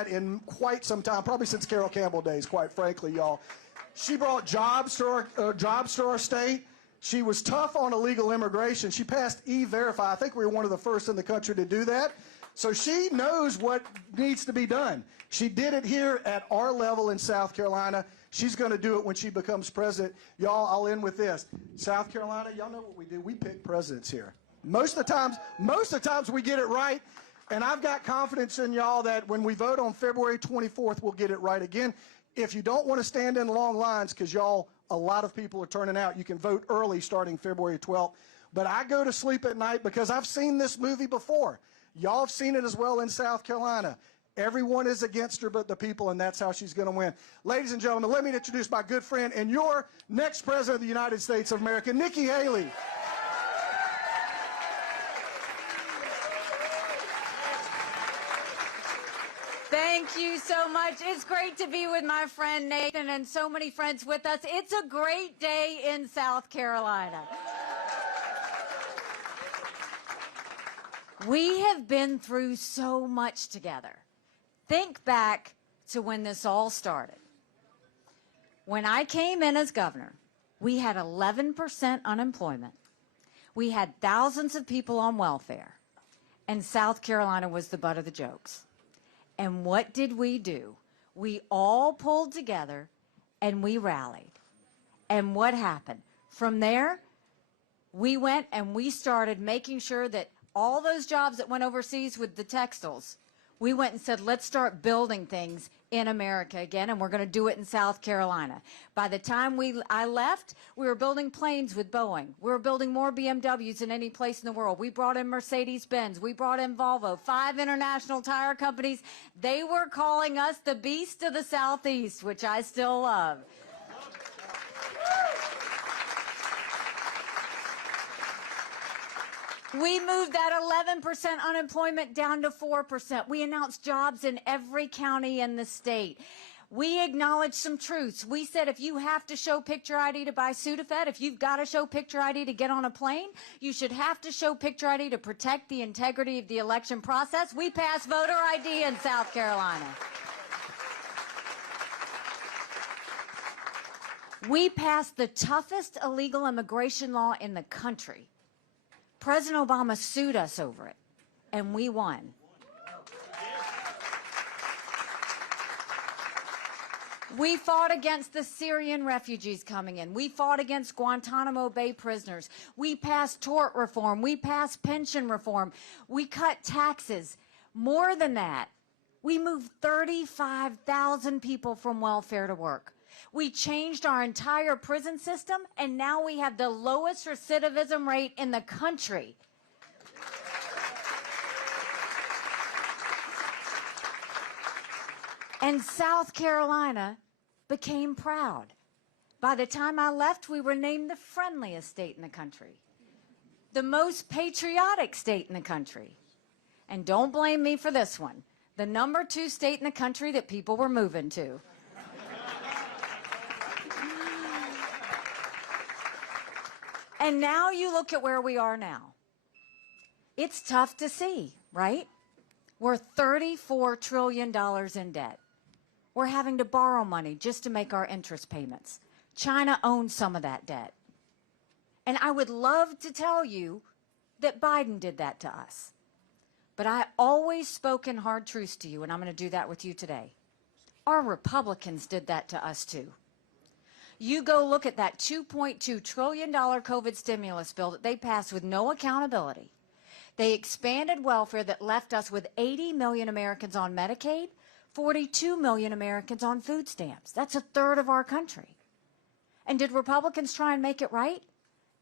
that in quite some time, probably since Carol Campbell days, quite frankly, y'all. She brought jobs to our state. She was tough on illegal immigration. She passed E-Verify. I think we were one of the first in the country to do that. So she knows what needs to be done. She did it here at our level in South Carolina. She's going to do it when she becomes president. Y'all, I'll end with this. South Carolina, y'all know what we do. We pick presidents here. Most of the times we get it right. And I've got confidence in y'all that when we vote on February 24th, we'll get it right again. If you don't want to stand in long lines, because y'all, a lot of people are turning out, you can vote early starting February 12th. But I go to sleep at night because I've seen this movie before. Y'all have seen it as well in South Carolina. Everyone is against her but the people, and that's how she's going to win. Ladies and gentlemen, let me introduce my good friend and your next president of the United States of America, Nikki Haley. Thank you so much. It's great to be with my friend Nathan and so many friends with us. It's a great day in South Carolina. We have been through so much together. Think back to when this all started. When I came in as governor, we had 11% unemployment. We had thousands of people on welfare, and South Carolina was the butt of the jokes. And what did we do? We all pulled together and we rallied. And what happened? From there, we went and we started making sure that all those jobs that went overseas with the textiles, we went and said, let's start building things in America again, and we're going to do it in South Carolina. By the time I left, we were building planes with Boeing. We were building more BMWs than any place in the world. We brought in Mercedes-Benz. We brought in Volvo, 5 international tire companies. They were calling us the Beast of the Southeast, which I still love. We moved that 11% unemployment down to 4%. We announced jobs in every county in the state. We acknowledged some truths. We said if you have to show picture ID to buy Sudafed, if you've got to show picture ID to get on a plane, you should have to show picture ID to protect the integrity of the election process. We passed voter ID in South Carolina. We passed the toughest illegal immigration law in the country. President Obama sued us over it, and we won. We fought against the Syrian refugees coming in. We fought against Guantanamo Bay prisoners. We passed tort reform. We passed pension reform. We cut taxes. More than that, we moved 35,000 people from welfare to work. We changed our entire prison system, and now we have the lowest recidivism rate in the country. And South Carolina became proud. By the time I left, we were named the friendliest state in the country, the most patriotic state in the country. And don't blame me for this one, the #2 state in the country that people were moving to. And now you look at where we are now. It's tough to see, right? We're $34 trillion in debt. We're having to borrow money just to make our interest payments. China owns some of that debt. And I would love to tell you that Biden did that to us. But I always spoke in hard truths to you, and I'm going to do that with you today. Our Republicans did that to us too. You go look at that $2.2 trillion COVID stimulus bill that they passed with no accountability. They expanded welfare that left us with 80 million Americans on Medicaid, 42 million Americans on food stamps. That's a third of our country. And did Republicans try and make it right?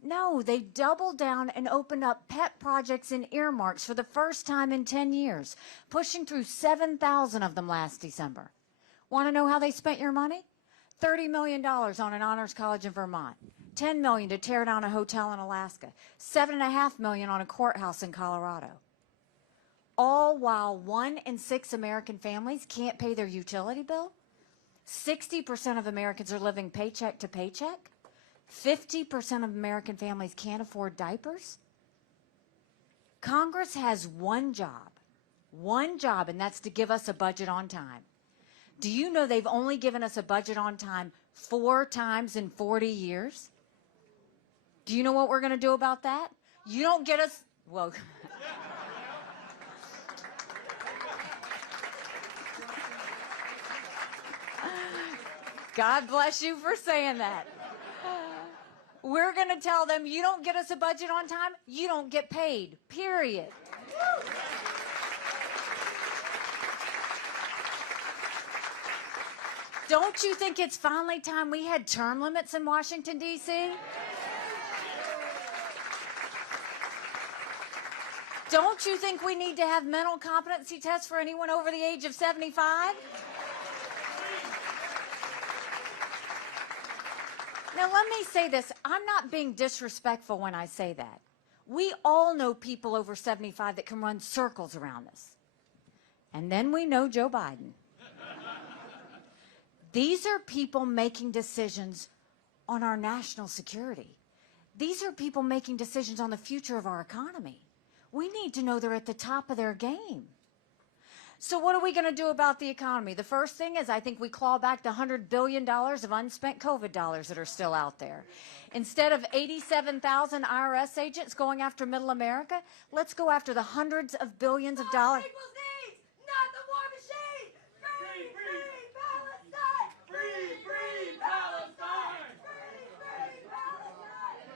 No, they doubled down and opened up pet projects and earmarks for the first time in 10 years, pushing through 7,000 of them last December. Want to know how they spent your money? $30 million on an honors college in Vermont, $10 million to tear down a hotel in Alaska, $7.5 million on a courthouse in Colorado. All while 1 in 6 American families can't pay their utility bill. 60% of Americans are living paycheck to paycheck. 50% of American families can't afford diapers. Congress has one job, one job, and that's to give us a budget on time. Do you know they've only given us a budget on time 4 times in 40 years? Do you know what we're going to do about that? You don't get us, well, God bless you for saying that. We're going to tell them, you don't get us a budget on time, you don't get paid, period. Don't you think it's finally time we had term limits in Washington, D.C.? Don't you think we need to have mental competency tests for anyone over the age of 75? Now, let me say this. I'm not being disrespectful when I say that. We all know people over 75 that can run circles around us. And then we know Joe Biden. These are people making decisions on our national security. These are people making decisions on the future of our economy. We need to know they're at the top of their game. So what are we going to do about the economy? The first thing is I think we claw back the $100 billion of unspent COVID dollars that are still out there. Instead of 87,000 IRS agents going after middle America, let's go after the hundreds of billions of dollars. People's needs, not the war machine. Free, free Palestine. Free, free Palestine.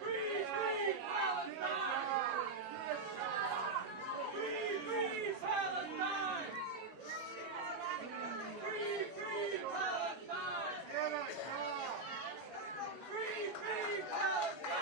Free, free Palestine. Free, free Palestine. Free, free Palestine. Free, free Palestine. Free, free Palestine.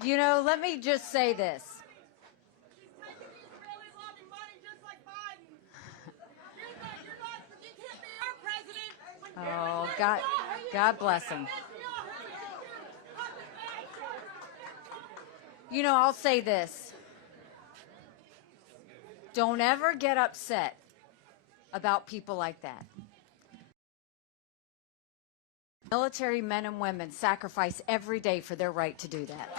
You know, let me just say this. She's taking Israeli lobby money just like Biden. You can't be our president. Oh, God bless him. You know, I'll say this. Don't ever get upset about people like that. Military men and women sacrifice every day for their right to do that.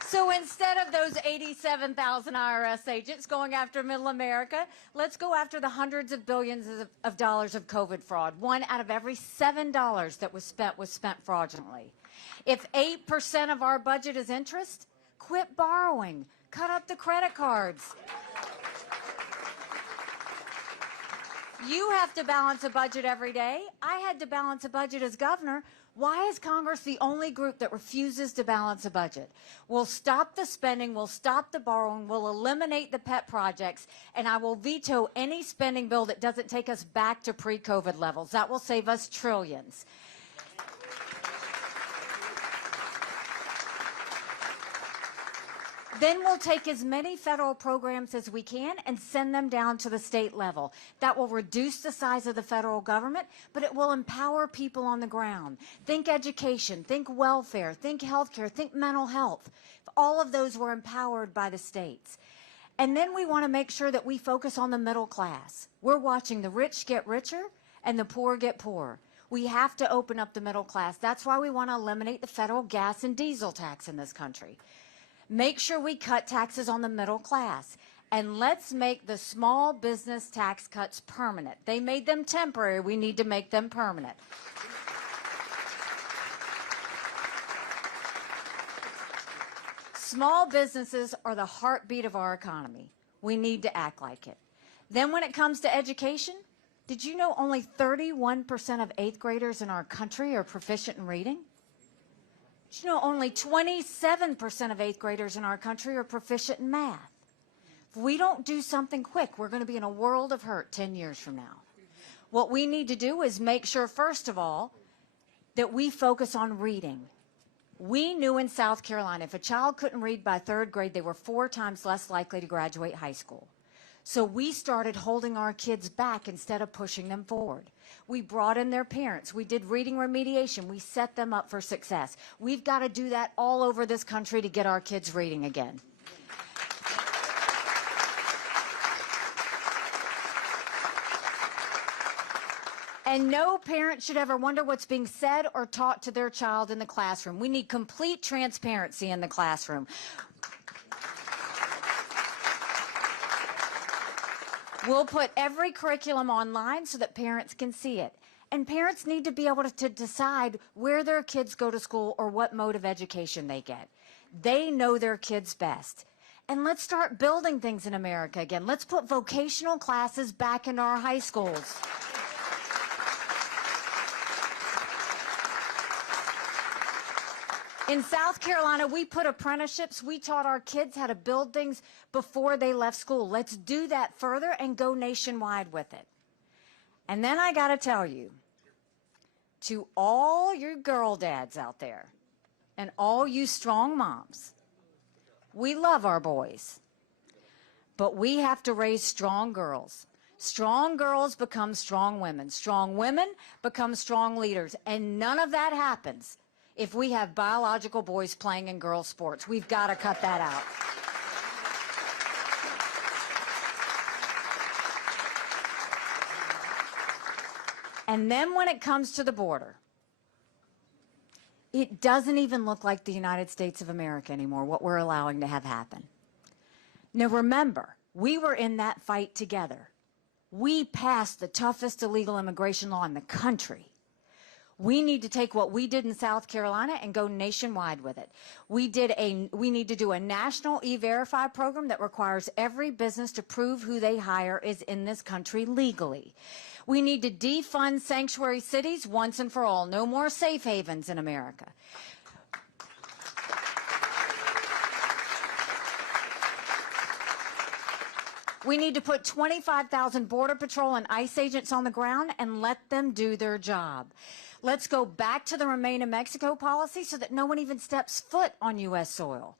So instead of those 87,000 IRS agents going after middle America, let's go after the hundreds of billions of dollars of COVID fraud. 1 out of every $7 that was spent fraudulently. If 8% of our budget is interest, quit borrowing. Cut up the credit cards. You have to balance a budget every day. I had to balance a budget as governor. Why is Congress the only group that refuses to balance a budget? We'll stop the spending, we'll stop the borrowing, we'll eliminate the pet projects, and I will veto any spending bill that doesn't take us back to pre-COVID levels. That will save us trillions. Then we'll take as many federal programs as we can and send them down to the state level. That will reduce the size of the federal government, but it will empower people on the ground. Think education, think welfare, think healthcare, think mental health. If all of those were empowered by the states. And then we want to make sure that we focus on the middle class. We're watching the rich get richer and the poor get poorer. We have to open up the middle class. That's why we want to eliminate the federal gas and diesel tax in this country. Make sure we cut taxes on the middle class. And let's make the small business tax cuts permanent. They made them temporary. We need to make them permanent. Small businesses are the heartbeat of our economy. We need to act like it. Then when it comes to education, Did you know only 31% of 8th graders in our country are proficient in reading? Did you know only 27% of 8th graders in our country are proficient in math? If we don't do something quick, we're going to be in a world of hurt 10 years from now. What we need to do is make sure, first of all, that we focus on reading. We knew in South Carolina, if a child couldn't read by 3rd grade, they were 4 times less likely to graduate high school. So we started holding our kids back instead of pushing them forward. We brought in their parents. We did reading remediation. We set them up for success. We've got to do that all over this country to get our kids reading again. And no parent should ever wonder what's being said or taught to their child in the classroom. We need complete transparency in the classroom. We'll put every curriculum online so that parents can see it. And parents need to be able to decide where their kids go to school or what mode of education they get. They know their kids best. And let's start building things in America again. Let's put vocational classes back in our high schools. In South Carolina, we put apprenticeships. We taught our kids how to build things before they left school. Let's do that further and go nationwide with it. And then I got to tell you, to all your girl dads out there and all you strong moms, we love our boys, but we have to raise strong girls. Strong girls become strong women. Strong women become strong leaders. And none of that happens if we have biological boys playing in girls' sports. We've got to cut that out. And then when it comes to the border, it doesn't even look like the United States of America anymore, what we're allowing to have happen. Now remember, we were in that fight together. We passed the toughest illegal immigration law in the country. We need to take what we did in South Carolina and go nationwide with it. We need to do a national E-Verify program that requires every business to prove who they hire is in this country legally. We need to defund sanctuary cities once and for all. No more safe havens in America. We need to put 25,000 Border Patrol and ICE agents on the ground and let them do their job. Let's go back to the Remain in Mexico policy so that no one even steps foot on U.S. soil.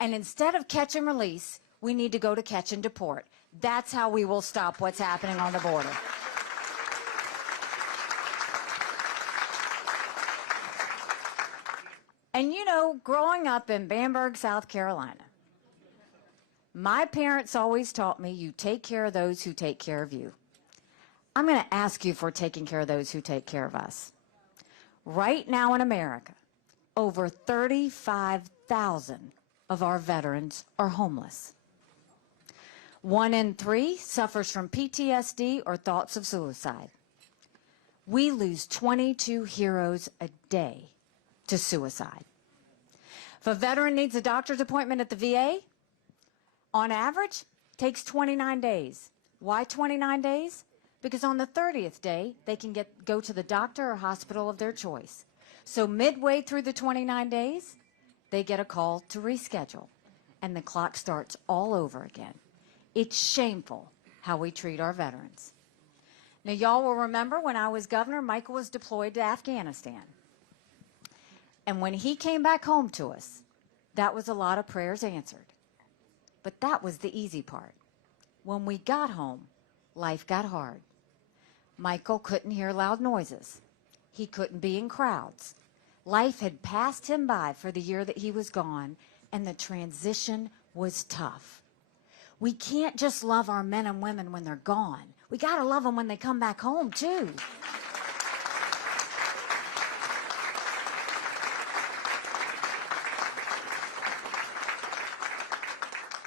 And instead of catch and release, we need to go to catch and deport. That's how we will stop what's happening on the border. And you know, growing up in Bamberg, South Carolina, my parents always taught me, you take care of those who take care of you. I'm going to ask you for taking care of those who take care of us. Right now in America, over 35,000 of our veterans are homeless. 1 in 3 suffers from PTSD or thoughts of suicide. We lose 22 heroes a day to suicide. If a veteran needs a doctor's appointment at the VA, on average, takes 29 days. Why 29 days? Because on the 30th day, they can go to the doctor or hospital of their choice. So midway through the 29 days, they get a call to reschedule, and the clock starts all over again. It's shameful how we treat our veterans. Now, y'all will remember when I was governor, Michael was deployed to Afghanistan. And when he came back home to us, that was a lot of prayers answered. But that was the easy part. When we got home, life got hard. Michael couldn't hear loud noises. He couldn't be in crowds. Life had passed him by for the year that he was gone, and the transition was tough. We can't just love our men and women when they're gone. We got to love them when they come back home, too.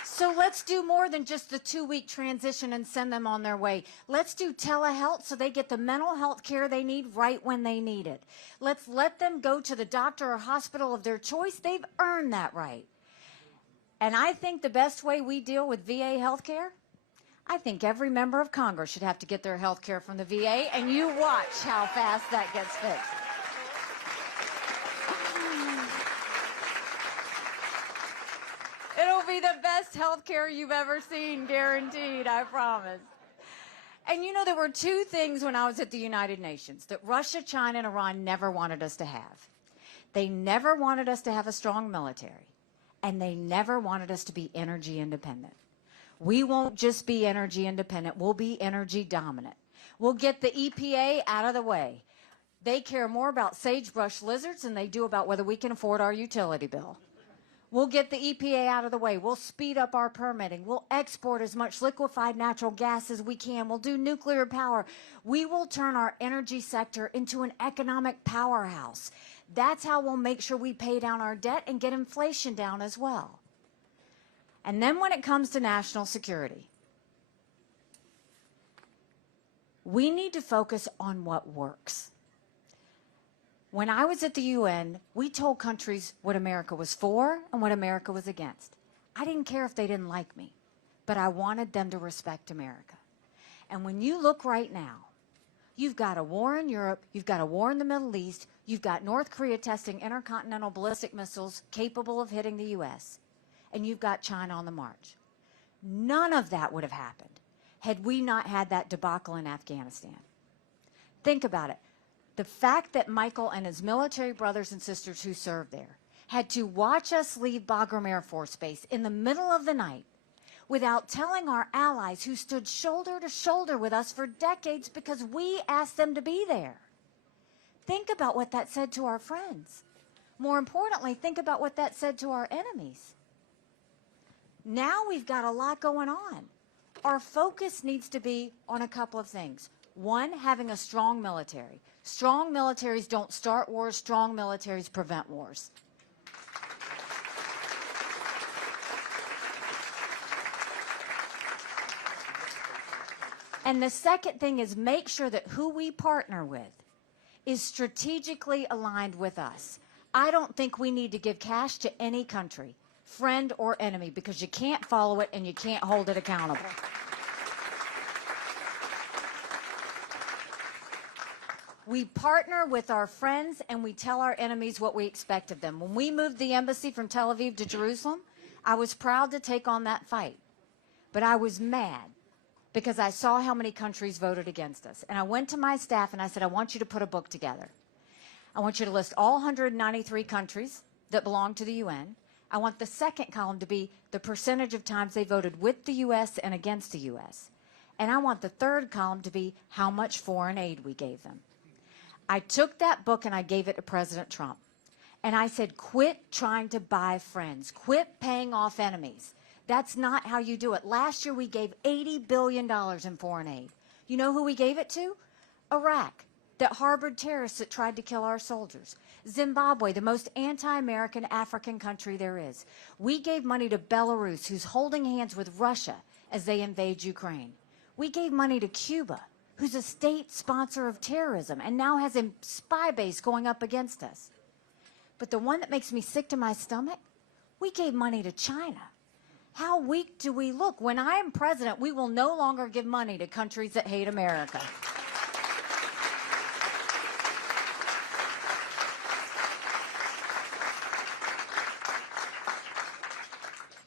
So let's do more than just the 2-week transition and send them on their way. Let's do telehealth so they get the mental health care they need right when they need it. Let's let them go to the doctor or hospital of their choice. They've earned that right. And I think the best way we deal with VA health care, I think every member of Congress should have to get their health care from the VA, and you watch how fast that gets fixed. It'll be the best health care you've ever seen, guaranteed, I promise. And you know, there were two things when I was at the United Nations that Russia, China, and Iran never wanted us to have. They never wanted us to have a strong military, and they never wanted us to be energy independent. We won't just be energy independent, we'll be energy dominant. We'll get the EPA out of the way. They care more about sagebrush lizards than they do about whether we can afford our utility bill. We'll get the EPA out of the way. We'll speed up our permitting. We'll export as much liquefied natural gas as we can. We'll do nuclear power. We will turn our energy sector into an economic powerhouse. That's how we'll make sure we pay down our debt and get inflation down as well. And then when it comes to national security, we need to focus on what works. When I was at the UN, we told countries what America was for and what America was against. I didn't care if they didn't like me, but I wanted them to respect America. And when you look right now, you've got a war in Europe, you've got a war in the Middle East, you've got North Korea testing intercontinental ballistic missiles capable of hitting the U.S., and you've got China on the march. None of that would have happened had we not had that debacle in Afghanistan. Think about it. The fact that Michael and his military brothers and sisters who served there had to watch us leave Bagram Air Force Base in the middle of the night without telling our allies who stood shoulder to shoulder with us for decades because we asked them to be there. Think about what that said to our friends. More importantly, think about what that said to our enemies. Now we've got a lot going on. Our focus needs to be on a couple of things. One, having a strong military. Strong militaries don't start wars, strong militaries prevent wars. And the second thing is make sure that who we partner with is strategically aligned with us. I don't think we need to give cash to any country, friend or enemy, because you can't follow it and you can't hold it accountable. We partner with our friends and we tell our enemies what we expect of them. When we moved the embassy from Tel Aviv to Jerusalem, I was proud to take on that fight. But I was mad because I saw how many countries voted against us. And I went to my staff and I said, I want you to put a book together. I want you to list all 193 countries that belong to the UN. I want the second column to be the percentage of times they voted with the U.S. and against the U.S. And I want the third column to be how much foreign aid we gave them. I took that book and I gave it to President Trump. And I said, quit trying to buy friends. Quit paying off enemies. That's not how you do it. Last year we gave $80 billion in foreign aid. You know who we gave it to? Iraq, that harbored terrorists that tried to kill our soldiers. Zimbabwe, the most anti-American African country there is. We gave money to Belarus, who's holding hands with Russia as they invade Ukraine. We gave money to Cuba, who's a state sponsor of terrorism and now has a spy base going up against us. But the one that makes me sick to my stomach, we gave money to China. How weak do we look? When I am president, we will no longer give money to countries that hate America.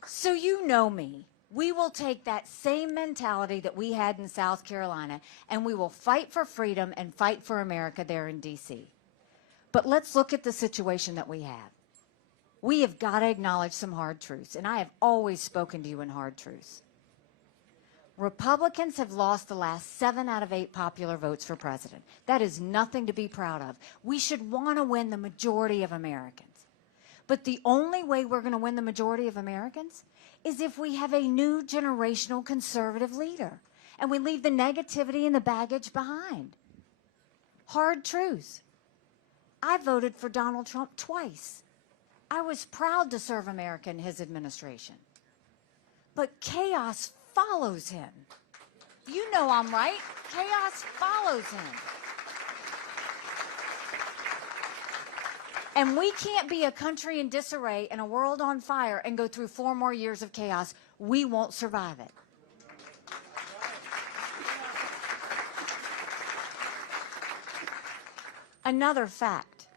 So you know me. We will take that same mentality that we had in South Carolina, and we will fight for freedom and fight for America there in D.C. But let's look at the situation that we have. We have got to acknowledge some hard truths, and I have always spoken to you in hard truths. Republicans have lost the last 7 out of 8 popular votes for president. That is nothing to be proud of. We should want to win the majority of Americans. But the only way we're going to win the majority of Americans is if we have a new generational conservative leader and we leave the negativity and the baggage behind. Hard truths. I voted for Donald Trump twice. I was proud to serve America in his administration. But chaos follows him. You know I'm right. Chaos follows him. And we can't be a country in disarray and a world on fire and go through 4 more years of chaos. We won't survive it. Another fact,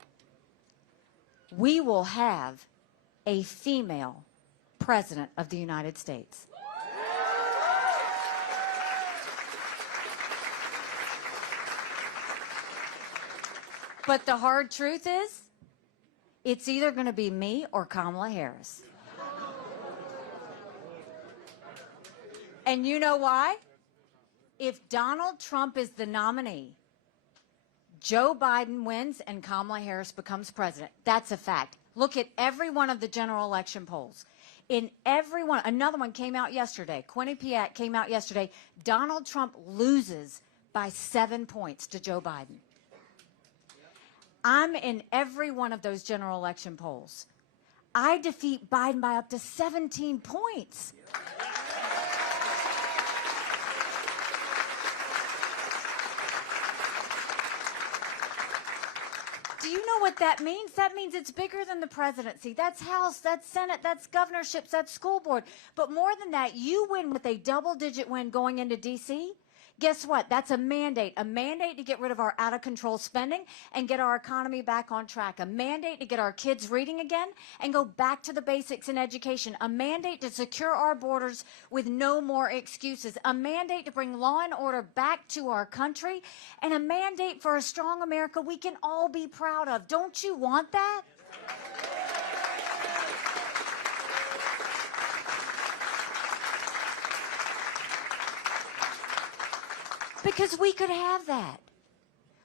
we will have a female president of the United States. But the hard truth is, it's either going to be me or Kamala Harris. And you know why? If Donald Trump is the nominee, Joe Biden wins and Kamala Harris becomes president. That's a fact. Look at every one of the general election polls. In every one, another one came out yesterday. Quinnipiac came out yesterday. Donald Trump loses by 7 points to Joe Biden. I'm in every one of those general election polls. I defeat Biden by up to 17 points. Do you know what that means? That means it's bigger than the presidency. That's House, that's Senate, that's governorships, that's school board. But more than that, you win with a double-digit win going into D.C., guess what? That's a mandate to get rid of our out-of-control spending and get our economy back on track, a mandate to get our kids reading again and go back to the basics in education, a mandate to secure our borders with no more excuses, a mandate to bring law and order back to our country, and a mandate for a strong America we can all be proud of. Don't you want that? Because we could have that.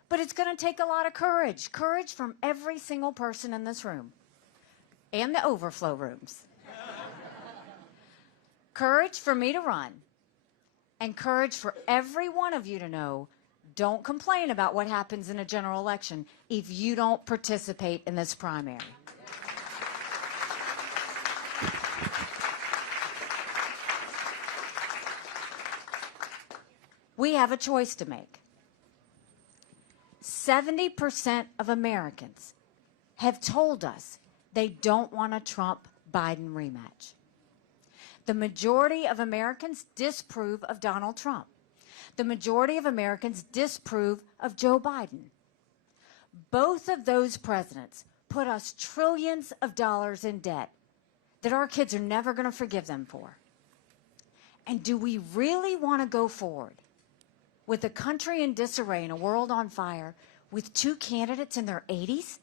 But it's going to take a lot of courage. Courage from every single person in this room and the overflow rooms. Courage for me to run. And courage for every one of you to know, don't complain about what happens in a general election if you don't participate in this primary. We have a choice to make. 70% of Americans have told us they don't want a Trump-Biden rematch. The majority of Americans disapprove of Donald Trump. The majority of Americans disapprove of Joe Biden. Both of those presidents put us trillions of dollars in debt that our kids are never going to forgive them for. And do we really want to go forward with a country in disarray and a world on fire with two candidates in their 80s?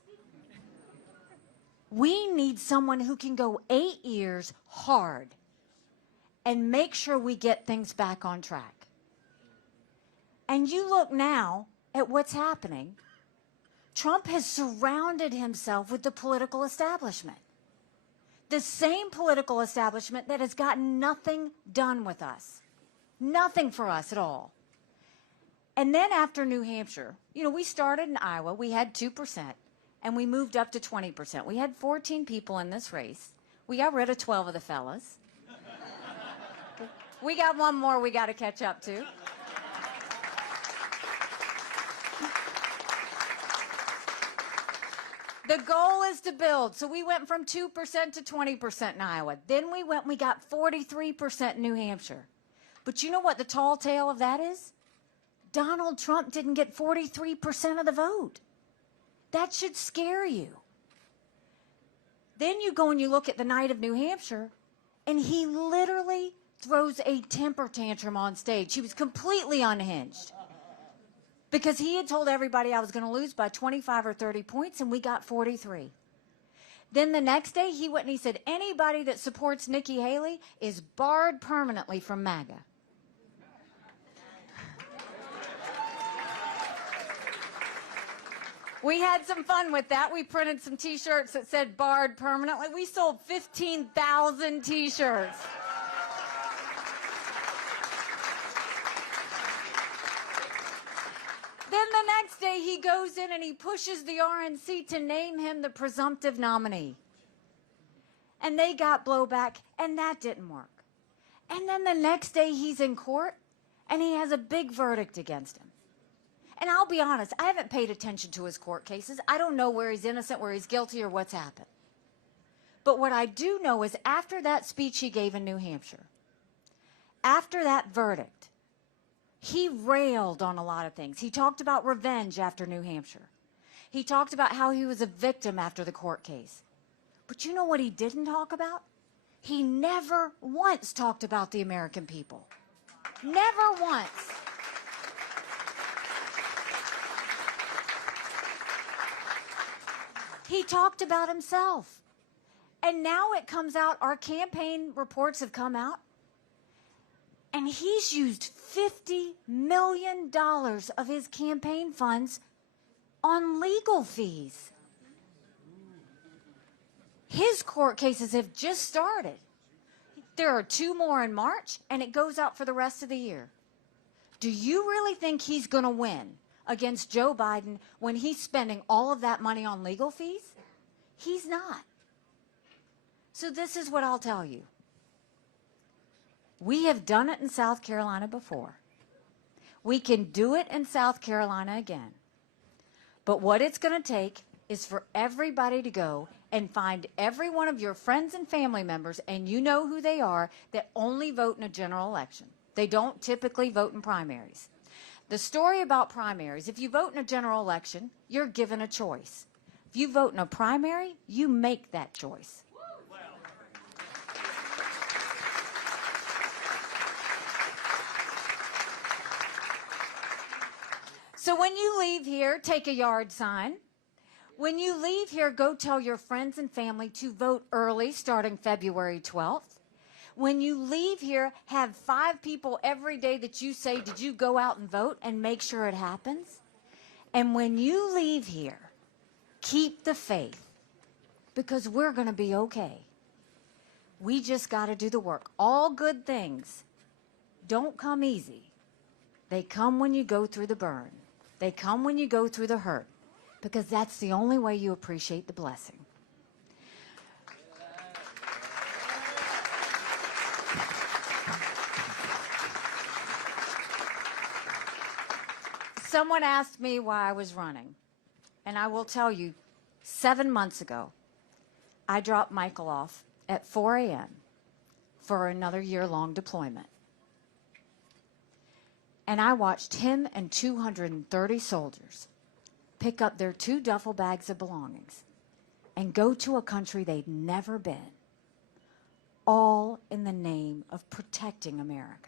We need someone who can go 8 years hard and make sure we get things back on track. And you look now at what's happening. Trump has surrounded himself with the political establishment. The same political establishment that has gotten nothing done with us. Nothing for us at all. And then after New Hampshire, you know, we started in Iowa, we had 2%, and we moved up to 20%. We had 14 people in this race. We got rid of 12 of the fellas. We got one more we got to catch up to. The goal is to build. So we went from 2% to 20% in Iowa. Then we got 43% in New Hampshire. But you know what the tall tale of that is? Donald Trump didn't get 43% of the vote. That should scare you. Then you go and you look at the night of New Hampshire, and he literally throws a temper tantrum on stage. He was completely unhinged because he had told everybody I was going to lose by 25 or 30 points, and we got 43. Then the next day, he went and he said, anybody that supports Nikki Haley is barred permanently from MAGA. We had some fun with that. We printed some T-shirts that said barred permanently. We sold 15,000 T-shirts. Then the next day he goes in and he pushes the RNC to name him the presumptive nominee. And they got blowback, and that didn't work. And then the next day he's in court, and he has a big verdict against him. And I'll be honest, I haven't paid attention to his court cases. I don't know where he's innocent, where he's guilty, or what's happened. But what I do know is after that speech he gave in New Hampshire, after that verdict, he railed on a lot of things. He talked about revenge after New Hampshire. He talked about how he was a victim after the court case. But you know what he didn't talk about? He never once talked about the American people. Never once. He talked about himself. And now it comes out, our campaign reports have come out, and he's used $50 million of his campaign funds on legal fees. His court cases have just started. There are 2 more in March, and it goes out for the rest of the year. Do you really think he's going to win against Joe Biden when he's spending all of that money on legal fees? He's not. So this is what I'll tell you. We have done it in South Carolina before. We can do it in South Carolina again. But what it's going to take is for everybody to go and find every one of your friends and family members, and you know who they are, that only vote in a general election. They don't typically vote in primaries. The story about primaries, if you vote in a general election, you're given a choice. If you vote in a primary, you make that choice. So when you leave here, take a yard sign. When you leave here, go tell your friends and family to vote early starting February 12th. When you leave here, have 5 people every day that you say, did you go out and vote, and make sure it happens. And when you leave here, keep the faith, because we're going to be okay. We just got to do the work. All good things don't come easy. They come when you go through the burn. They come when you go through the hurt, because that's the only way you appreciate the blessing. Someone asked me why I was running, and I will tell you, 7 months ago, I dropped Michael off at 4 a.m. for another year-long deployment. And I watched him and 230 soldiers pick up their 2 duffel bags of belongings and go to a country they'd never been, all in the name of protecting America.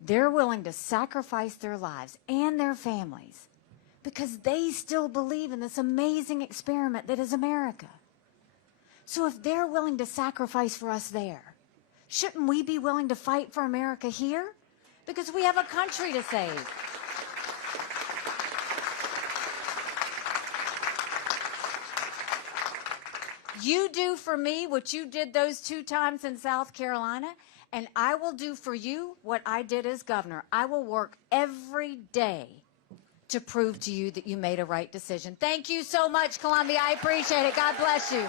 They're willing to sacrifice their lives and their families because they still believe in this amazing experiment that is America. So if they're willing to sacrifice for us there, shouldn't we be willing to fight for America here? Because we have a country to save. You do for me what you did those 2 times in South Carolina, and I will do for you what I did as governor. I will work every day to prove to you that you made a right decision. Thank you so much, Columbia. I appreciate it. God bless you.